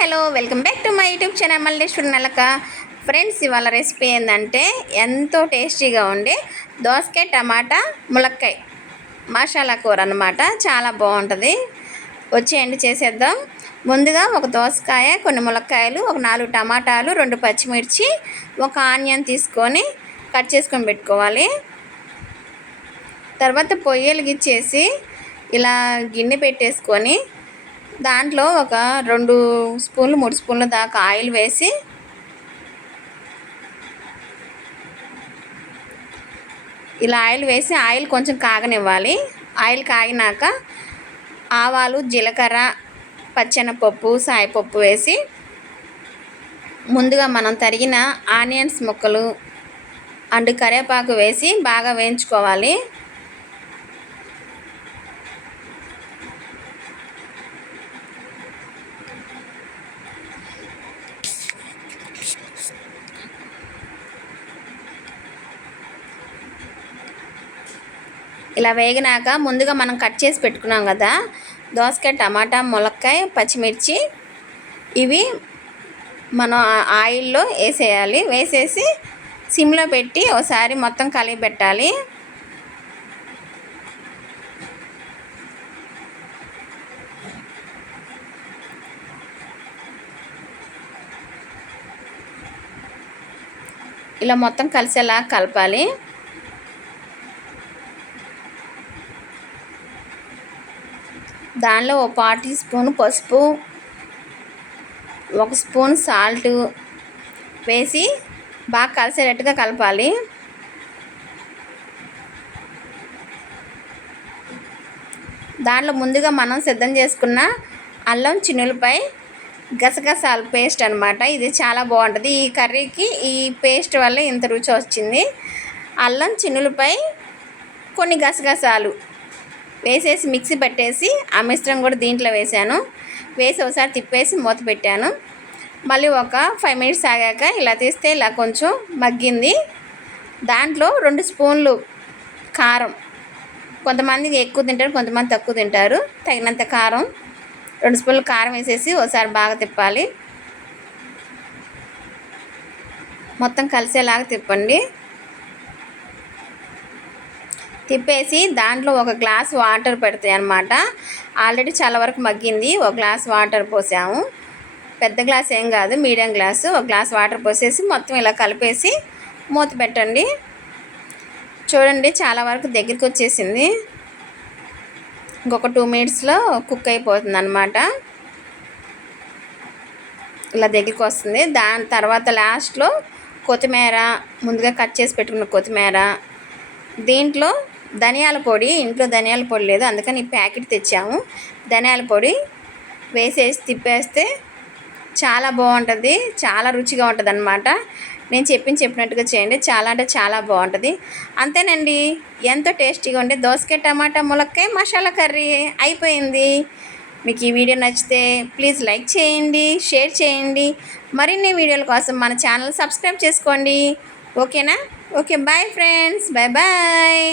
Hello welcome back to my YouTube channel Malleswari Nalaka. Friends, ఇవాళ recipe ఏంటంటే ఎంతో టేస్టీగా ఉండే దోసకాయ టమాటా ములక్కాయ మసాలా కూర అన్నమాట. చాలా బాగుంటుంది. వచ్చేయండి చేసేద్దాం. ముందుగా ఒక దోసకాయ, కొన్ని ములక్కాయలు, ఒక 4 టమాటాలు, 2 పచ్చిమిర్చి, ఒక ఆనియన్ తీసుకొని కట్ చేసుకొని పెట్టుకోవాలి. తర్వాత పొయ్యి వెలిగించేసి ఇలా గిన్నె పెట్టేసుకొని దాంట్లో ఒక 2 స్పూన్లు 3 స్పూన్ల దాకా ఆయిల్ వేసి ఇలా ఆయిల్ కొంచెం కాగనివ్వాలి. ఆయిల్ కాగినాక ఆవాలు, జీలకర్ర, పచ్చెనపప్పు, సాయపప్పు వేసి ముందుగా మనం తరిగిన ఆనియన్స్ ముక్కలు అండ్ కరివేపాకు వేసి బాగా వేయించుకోవాలి. ఇలా వేగినాక ముందుగా మనం కట్ చేసి పెట్టుకున్నాం కదా దోసకాయ, టమాటా, ములక్కాయ, పచ్చిమిర్చి, ఇవి మనం ఆయిల్లో వేసేయాలి. వేసేసి సిమ్లో పెట్టి ఒకసారి మొత్తం కలిపి పెట్టాలి. ఇలా మొత్తం కలిసేలా కలపాలి. దానిలో 1 టీ స్పూన్ పసుపు, 1 స్పూన్ సాల్ట్ వేసి బాగా కలిసేటట్టుగా కలపాలి. దాంట్లో ముందుగా మనం సిద్ధం చేసుకున్న అల్లం, చిన్నులపాయ, గసగసాల పేస్ట్ అన్నమాట. ఇది చాలా బాగుంటుంది ఈ కర్రీకి. ఈ పేస్ట్ వల్ల ఇంత రుచి వచ్చింది. అల్లం, చిన్నులపాయ, కొన్ని గసగసాలు వేసేసి మిక్సీ పట్టేసి ఆ మిశ్రమం కూడా దీంట్లో వేసాను. వేసి ఒకసారి తిప్పేసి మూత పెట్టాను. మళ్ళీ ఒక 5 మినిట్స్ ఆగాక ఇలా తీస్తే ఇలా కొంచెం మగ్గింది. దాంట్లో 2 స్పూన్లు కారం, కొంతమందికి ఎక్కువ తింటారు, కొంతమంది తక్కువ తింటారు, తగినంత కారం, 2 స్పూన్లు కారం వేసేసి ఒకసారి బాగా తిప్పాలి. మొత్తం కలిసేలాగా తిప్పండి. తిప్పేసి దాంట్లో 1 గ్లాస్ వాటర్ పెడతాయి అన్నమాట. ఆల్రెడీ చాలా వరకు మగ్గింది. 1 గ్లాస్ వాటర్ పోసాము. పెద్ద గ్లాస్ ఏం కాదు, మీడియం గ్లాసు. 1 గ్లాస్ వాటర్ పోసేసి మొత్తం ఇలా కలిపేసి మూత పెట్టండి. చూడండి, చాలా వరకు దగ్గరికి వచ్చేసింది. ఇంకొక 2 మినిట్స్లో కుక్ అయిపోతుంది అన్నమాట. ఇలా దగ్గరికి వస్తుంది. దాని తర్వాత లాస్ట్లో కొత్తిమీర, ముందుగా కట్ చేసి పెట్టుకున్న కొత్తిమీర, దీంట్లో ధనియాల పొడి, ఇంట్లో ధనియాల పొడి లేదు అందుకని ఈ ప్యాకెట్ తెచ్చాము. ధనియాల పొడి వేసేసి తిప్పేస్తే చాలా బాగుంటుంది. చాలా రుచిగా ఉంటుంది అన్నమాట. నేను చెప్పినట్టుగా చేయండి. చాలా అంటే చాలా బాగుంటుంది. అంతేనండి, ఎంతో టేస్టీగా ఉండే దోసకాయ, టమాటా, ములక్కాయ మసాలా కర్రీ అయిపోయింది. మీకు ఈ వీడియో నచ్చితే ప్లీజ్ లైక్ చేయండి, షేర్ చేయండి. మరిన్ని వీడియోల కోసం మన ఛానల్ సబ్స్క్రైబ్ చేసుకోండి. ఓకేనా? Okay, bye friends, bye bye.